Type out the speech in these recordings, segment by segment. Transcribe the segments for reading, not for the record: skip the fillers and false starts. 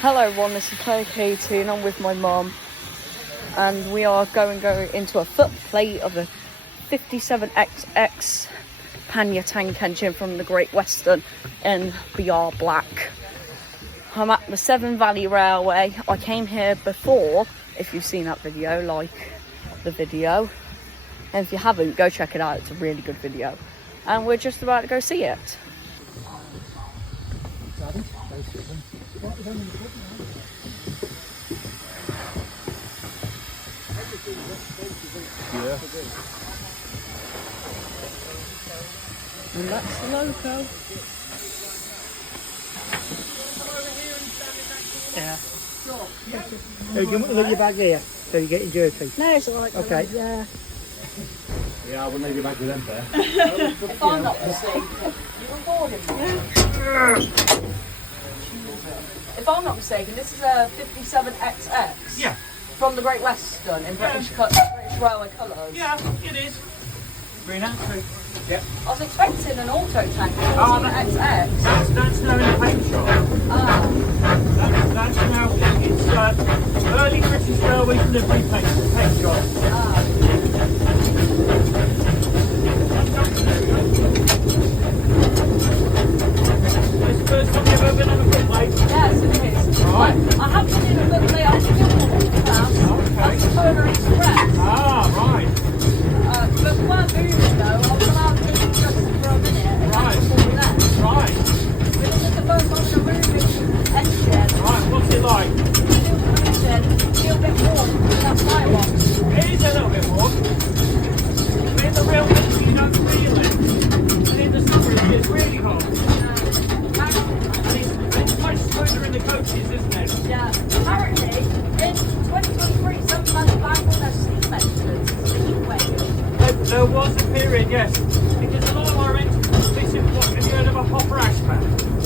Hello everyone, this is Claire Katie and I'm with my mum and we are going into a footplate of the 57XX pannier tank engine from the Great Western in BR Black. I'm at the Severn Valley Railway. I came here before, if you've seen that video, like the video. And if you haven't, go check it out, it's a really good video. And we're just about to go see it. Yeah. And that's the loco. Yeah. Hey, you want to leave your bag here so you get your dirty? No, it's alright. Okay. Yeah. Yeah, I wouldn't leave your bag with them there. If I'm not mistaken, you recording me? If I'm not mistaken, this is a 57XX. Yeah. From the Great Western in British Railway colours. Yeah, it is. Green true. Yep. I was expecting an auto tank, 14XX. That's now in the paint shop. That's now, it's early British Railway delivery paint shop. It's the first time you've ever been on a footplate? Yes, it is. Right. I have been in a footplate, I still want to that's the Turner Express. Right. But we weren't moving though, I was allowed to be just for a minute and Right. then before we left. Right. This is the first time in a moving engine. Right, what's it like? Feel a bit warm, that's my one. It is a little bit warm. But in the real winter you don't feel it. And in the summer it gets really hot. And it's much smoother in the coaches, isn't it? Yeah, apparently in 2023 some kind of bang on their steam engines. There was a period, yes. Because a lot of our engines consisted of what, have you heard of a hopper ash pan?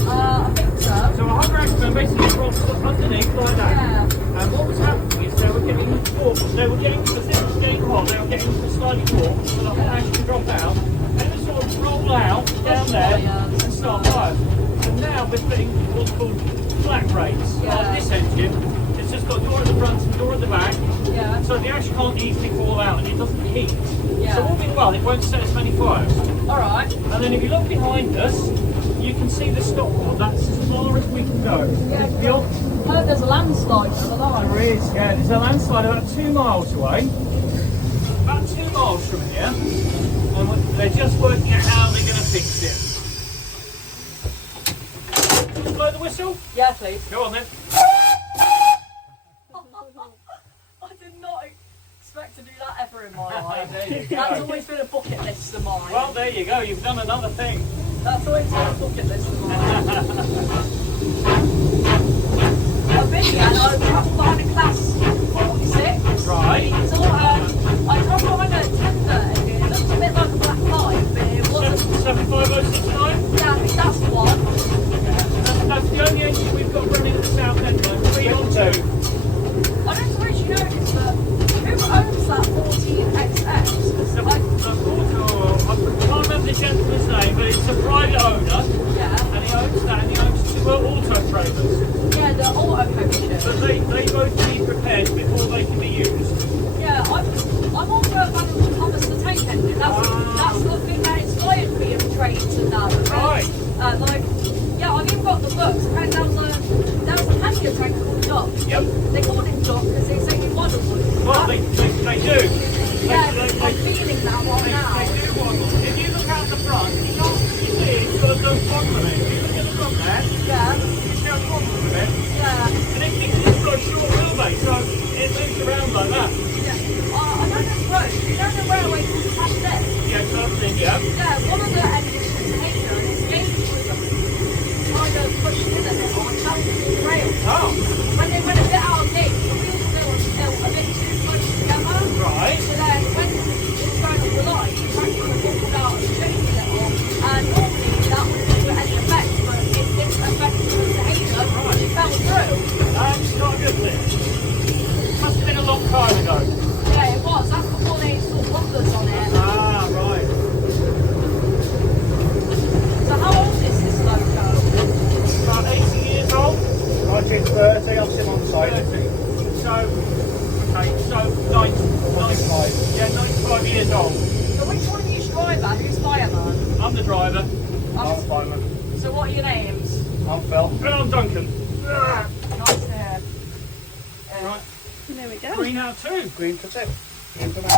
I think so. So a hopper ash pan basically rolls underneath like that. Yeah. And what was happening is they were getting warm, they were getting, because it was getting hot, they were getting slightly warm, so the hot ash would drop out, and it would sort of roll out down there and start fire. And now we're putting what's called flat rates on this engine. It's just got a door at the front and a door at the back. Yeah. So the ash can't easily fall out and it doesn't heat. Yeah. So all being well, it won't set as many fires. Alright. And then if you look behind us, you can see the stopboard. That's as far as we can go. Yeah, I heard there's a landslide on the line. There is, yeah. There's a landslide about 2 miles away. About 2 miles from here. And they're just working out how they're going to fix it. Blow the whistle? Yeah, please. Go on then. I did not expect to do that ever in my life. There you go. That's always been a bucket list of mine. Well, there you go. You've done another thing. That's always been a bucket list of mine. I've been here and I've travelled behind a class 46. Right. So I travelled behind a tender engine. It looks a bit like a black pipe, but it wasn't. 75069? Yeah, I think that's the one. That's the only engine we've got running at the south end, though. 3 on 2. I don't suppose you know this, but who owns that 14XX? I can't remember the gentleman's name, but it's a private owner. Yeah. And he owns that, and he owns 2 auto trailers. Yeah, the auto coaches. But they both need repairs before they can be used. Yeah, I'm also a fan of Thomas the Tank Engine. That's the thing that inspired me in trades and that. Right. Yeah, I've even got the books. And there was a pannier tank called Doc. Yep. They called him Doc because they say he waddles. Well, they do. Yeah, I'm feeling that one now. They do waddle. If you look out the front, you see it's got a little bottom of it. If you look at the front there, Yeah. you see how the bottom of it. Yeah. And it's got a short wheelbase, so it moves around like that. Yeah. I know this road. You know the railway called past this? Yeah, something, yeah. Yeah, one of the engines was container and its gauge was kind of pushed in a bit. It's 30, I'll sit on the side. 30. So, okay, so 95. Yeah, 95 years old. So which one of you's driver? Who's fireman? I'm the driver. I'm a fireman. So what are your names? I'm Phil. And I'm Duncan. Nice to hear. Right, There we go. green out too. Green for Tim. Green for me.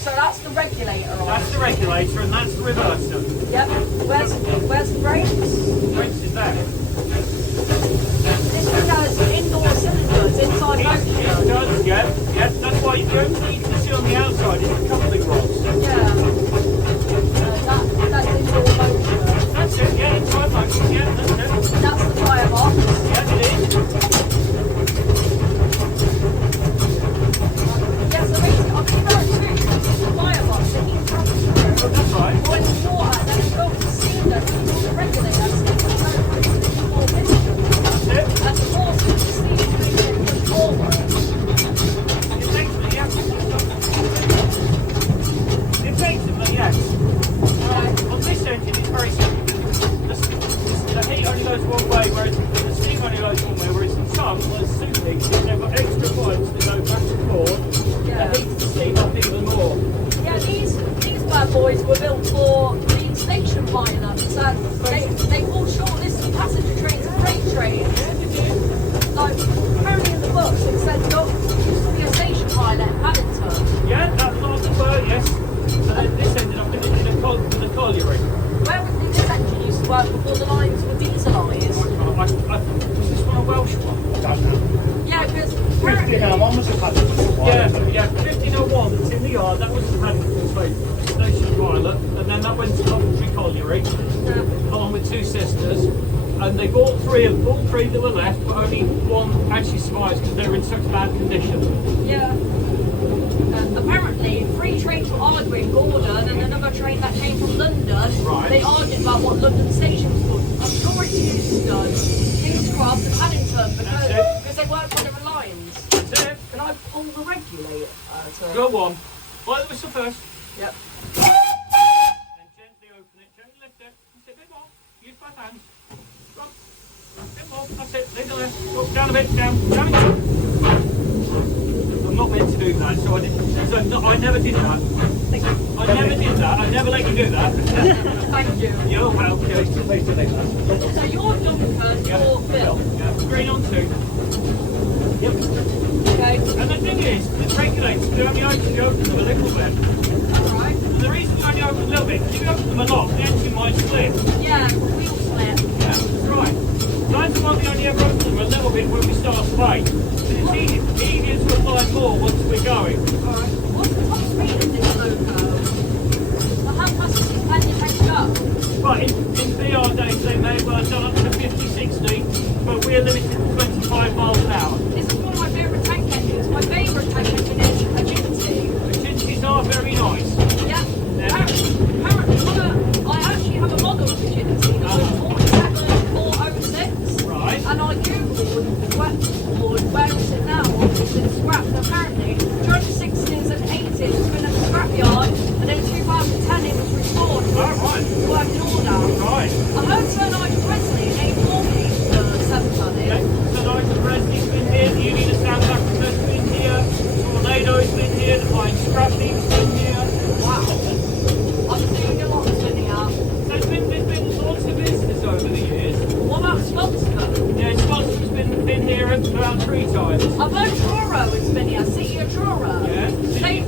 So that's the regulator on. That's the regulator and that's the reverser. Yep. Where's the brakes? Brakes is there. This one has indoor cylinders inside It motor. does, yeah. That's why the only thing you can see on the outside is the coupling rods. Yeah. That's indoor motor. That's it, yeah, inside motors, yeah, that's it. That's the firebox. Yeah, it is. Yes, the reason I've been very strict because it's the firebox that heat comes through. That's right. When it's water, then it goes to steam, then it's all the regulator, and steam the motor into the indoor piston. That's it. And the force of the steam moving forward. Effectively, yes. Effectively, yes. On this engine, it's very simple. The heat only goes one way, whereas the steam only goes one way, whereas in some, like super heat, they've got extra pipes that go back and forth. Yeah. That heats the steam up even more. Yeah, these bad boys were built for the station pilots, and they fall short list of passenger trains and freight trains. Like, apparently in the books it said Doc used to be a station pilot at Paddington. Yeah, that's not the word, yes. So then this ended up in a colliery. Where this engine used to work before the lines were dieselised. Was this one a Welsh one? I don't know. Yeah, because 1501 was a Paddington for a while. Yeah, 1501 that's in the yard, that was the Paddington station pilot, and then that went to Coventry Colliery, along with two sisters, and they bought all three that were left, but only one actually survives because they were in such bad condition. yeah. Apparently, 3 trains were arguing Gordon and another train that came from London. Right. They argued about what London station was called. I'm sure it's Euston, King's Cross, and Paddington because they work on different lines. That's it. Can I pull the regulator? Go on. Blow the whistle first. Yep. And gently open it, gently lift it. That's it, a bit more. Use both hands. Go on. A bit more. That's it. Leave it there. Go down a bit. Down. I'm not meant to do that, so I didn't. So no, I never did that. I never did that. I never let you do that. Thank you. You're welcome. Please do that. So you're Duncan, you're Bill. Yeah. Green on 2. Yep. Okay. And the thing is, the regulators, they only open them a little bit. Alright. And the reason we only open a little bit, because if you open them a lot, the engine might split. Yeah, wheel split. Yeah, that's right. That's why we only ever open them a little bit when we start swaying. But it's easier to apply more once we're going. Alright. What's the top speed of this loco? Well, how fast does this engine go? Right, in VR days they may well have done up to 50, 60, but we're limited to 25 miles an hour. This is one of my favourite tank engines. My favourite tank engine is Agility. Agencies are very nice. Yeah. Yeah. Apparently, I actually have a model of Agility that was 47406. Right. And I googled where is it now? It's been scrapped. Apparently, during the 60s and 80s, it's been at the scrapyard, and in 2010 it was restored. Oh, right. Working order. Right. I heard Sir Nigel Wesley named Morley Severn. Okay. So Nigel Presley's been here, the Union of South Africa's been here, Tornado's been here, the Flying Scrappy's been here. Wow. I'm doing a lot of spinning out. There's been lots of visitors over the years. What about Scotsman? Yeah, Scotsman's been here about 3 times. I've heard Truro has been here, City of Truro. Yeah. They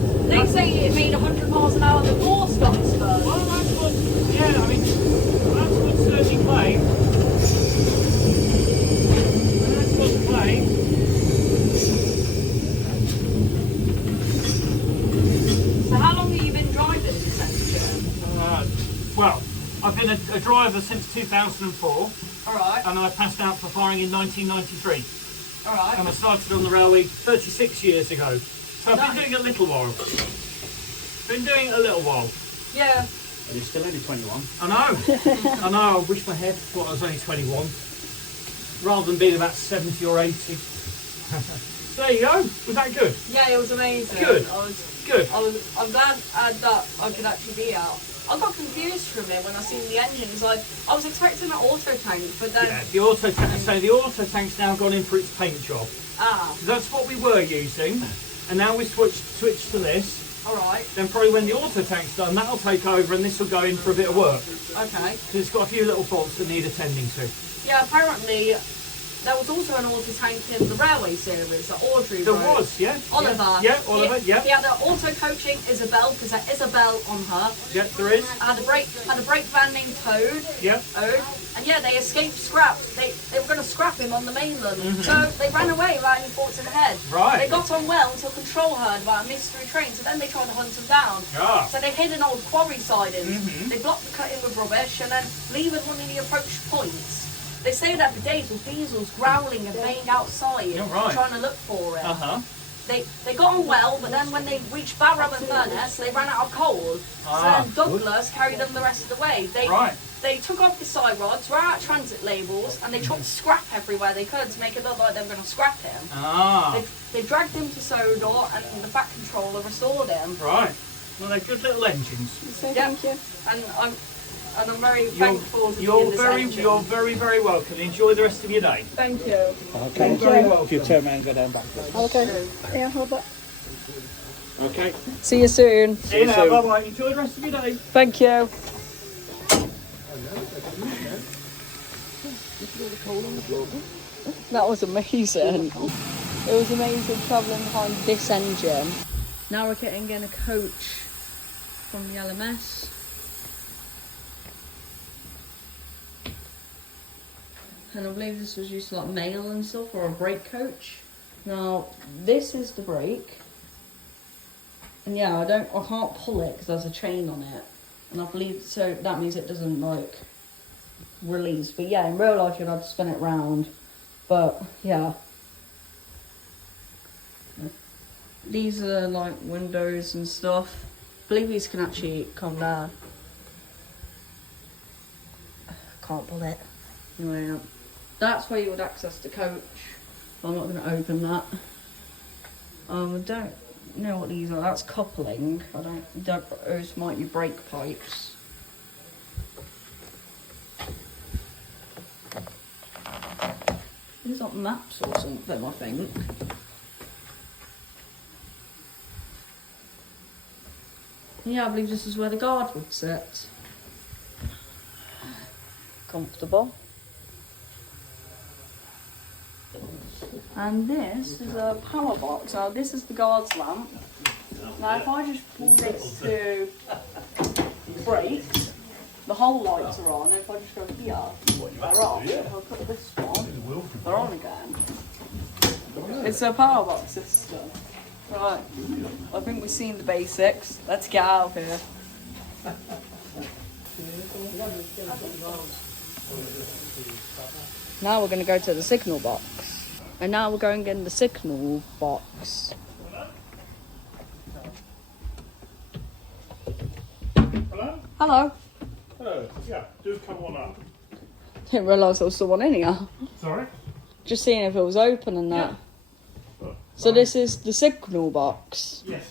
say it made 100 miles an hour before Scotsman. Well, that's what, yeah, I mean, that's what's certainly claimed. That's what's claimed. So how long have you been driving this engine? Well, I've been a driver since 2004, Alright, and I passed out for firing in 1993. alright. And I started on the railway 36 years ago. So I've been doing it a little while. Been doing it a little while. Yeah. And you're still only 21. I know. I know. I wish my head thought I was only 21, rather than being about 70 or 80. So there you go. Was that good? Yeah, it was amazing. Good. I was Good. I'm glad that I could actually be out. I got confused from it when I seen the engines. Like, I was expecting an auto tank, but then Yeah, the auto tank. So the auto tank's now gone in for its paint job. ah, So that's what we were using, and now we switched to this. all right, Then probably when the auto tank's done, that'll take over, and this will go in for a bit of work. okay. So it's got a few little faults that need attending to. Yeah, apparently there was also an auto tank in the railway series that Audrey There wrote. was, yeah. Oliver. Yeah, Oliver, yeah. He had an auto coaching Isabel, because there is a bell on her. Yeah, there is. Had a brake van named Toad. Yeah. And yeah, they escaped scrap. They were going to scrap him on the mainland. So they ran away without any thoughts in the head. Right. They got on well until Control heard about a mystery train, so then they tried to hunt him down. Ah. So they hid in old quarry sidings. They blocked the cut in with rubbish and then leave at one of the approach points. They stayed there for days with diesels growling and baying outside, Yeah, right. trying to look for it. Uh-huh. They got on well, but then when they reached Barrow and Furness, they ran out of coal. Ah, so then Douglas carried them the rest of the way. Right. They took off the side rods, ran out transit labels, and they chucked scrap everywhere they could to make it look like they were going to scrap him. Ah. They dragged him to Sodor, and the Fat Controller restored him. Right. Well, they're good little engines. So thank you. And I'm very thankful to be in this engine. You're very, very welcome. Enjoy the rest of your day. Thank you. Okay. You're very welcome. If you turn around and go down backwards. Okay. Yeah, hold that. Okay. See you soon. See you now. Bye-bye. Enjoy the rest of your day. Thank you. That was amazing. It was amazing travelling behind this engine. Now we're getting in a coach from the LMS. And I believe this was used to like mail and stuff, or a brake coach. Now this is the brake. And yeah, I can't pull it because there's a chain on it. And I believe, so that means it doesn't like release. But yeah, in real life you'd have to spin it round. But yeah. These are like windows and stuff. I believe these can actually come down. Can't pull it. Anyway, that's where you would access the coach. I'm not going to open that. I don't know what these are. That's coupling. Those might be brake pipes. These are maps or something, I think. Yeah, I believe this is where the guard would sit. Comfortable. And this is a power box. Now this is the guard's lamp. Now if I just pull this to brakes, the whole lights are on. If I just go here, they're off. If I put this on, they're on again. It's a power box system. Right, I think we've seen the basics. Let's get out of here. Now we're going to go to the signal box. And now we're going in the signal box. Hello? Hello. Hello. Yeah, do come on up. Didn't realise there was someone in here. Sorry? Just seeing if it was open and that. Yeah. Oh, So fine. this is the signal box. Yes.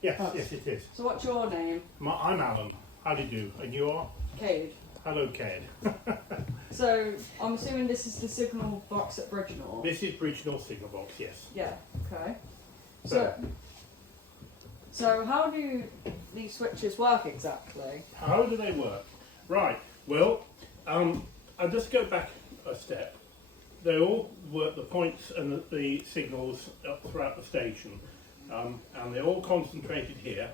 Yes, yes it is. So what's your name? I'm Alan. How do you do? And you are? Cade. Hello, Cade. So I'm assuming this is the signal box at Bridgenorth. This is Bridgenorth Signal Box, yes. Yeah, okay. So how do these switches work exactly? How do they work? Right, well, I'll just go back a step. They all work, the points and the signals up throughout the station, and they're all concentrated here.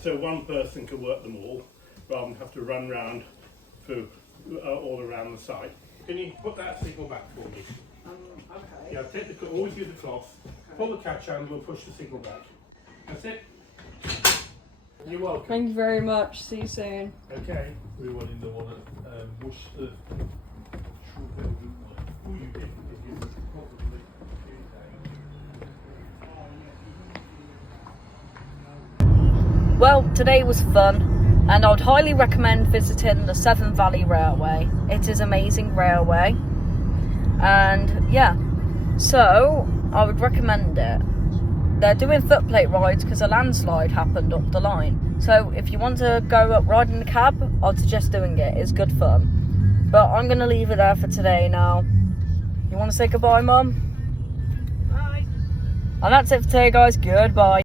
So one person can work them all, rather than have to run round through all around the site. Can you put that signal back for me? Okay. Yeah, always use the cloth, pull the catch handle and push the signal back. That's it. You're welcome. Thank you very much. See you soon. Okay. We were in the one at Worcester. Oh, you did. Probably. Well, today was fun, and I would highly recommend visiting the Severn Valley Railway. It is an amazing railway, and yeah, so I would recommend it. they're doing footplate rides because a landslide happened up the line. So if you want to go up riding the cab, I'd suggest doing it. It's good fun. But I'm going to leave it there for today now. You want to say goodbye, Mum? Bye. And that's it for today, guys. Goodbye.